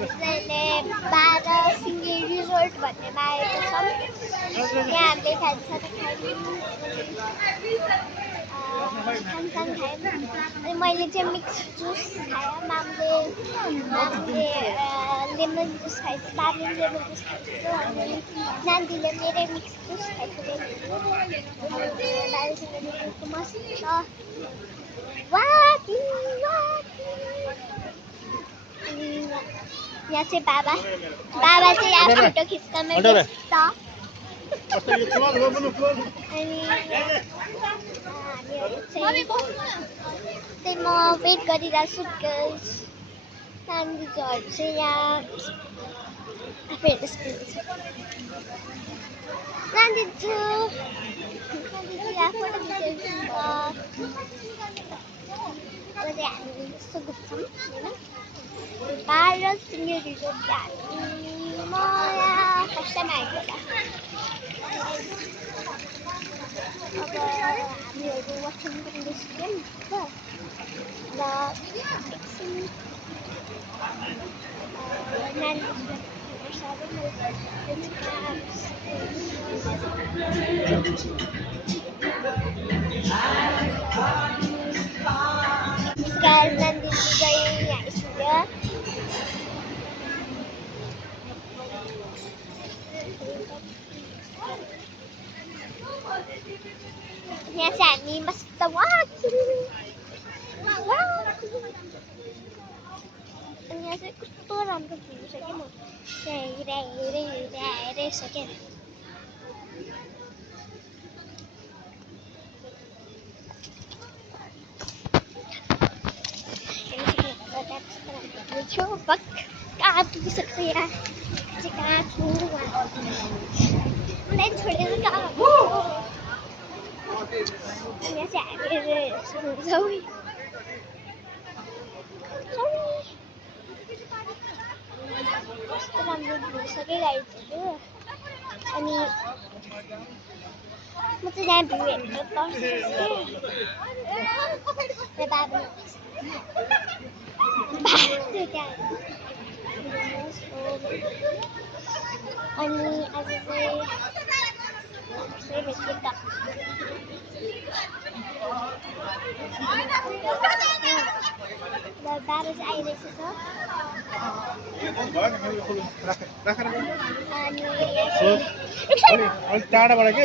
हामीले 12 सिङ्गे रिजोर्ट भन्नेमा आएको छौँ। यहाँ हामीले खानसाना खायौँ, खानसाना खायौँ। अनि मैले चाहिँ मिक्स जुस खाएँ, मामले लेमन जुस खाएछ, बाबुले लेमन जुस खाएछ अनि नानीले मेरै मिक्स जुस खाइसकेको छु। मस्त यहाँ चाहिँ बाबा चाहिँ यहाँ फोटो खिच्नमा व्यस्त। अनि त्यही म वेट गरिरहेको छु बिकज नानीहरू चाहिँ यहाँ आफैहरू स्कुल नानीहरू यहाँ फोटो खिचेको अब चाहिँ हामी यस्तो घुम्छौँ होइन। 12 सिङ्गे रिजोर्ट हामी म यहाँ फर्स्ट टाइम आएको होला। अब हामीहरू वाचिङ गरिँदैछौँ र एकछिन Guys, nandito kayo nga isda. Yan sa amin, basta walking. Yan sa kuturan ko dito sa kimo. Re sa kimo. Coba kaatu bisa saya jika cuma lain छोडेर काटु यहाँ चाहिँ हामीहरू छौँ कस्तो राम्रो भइसक्यो गाइजहरू। अनि म चाहिँ यहाँ भ्यू हेरेर तर्सिन्छु के बाबु अनि आज चाहिँ बाबा चाहिँ आइरहेछ अनि टाढाबाट के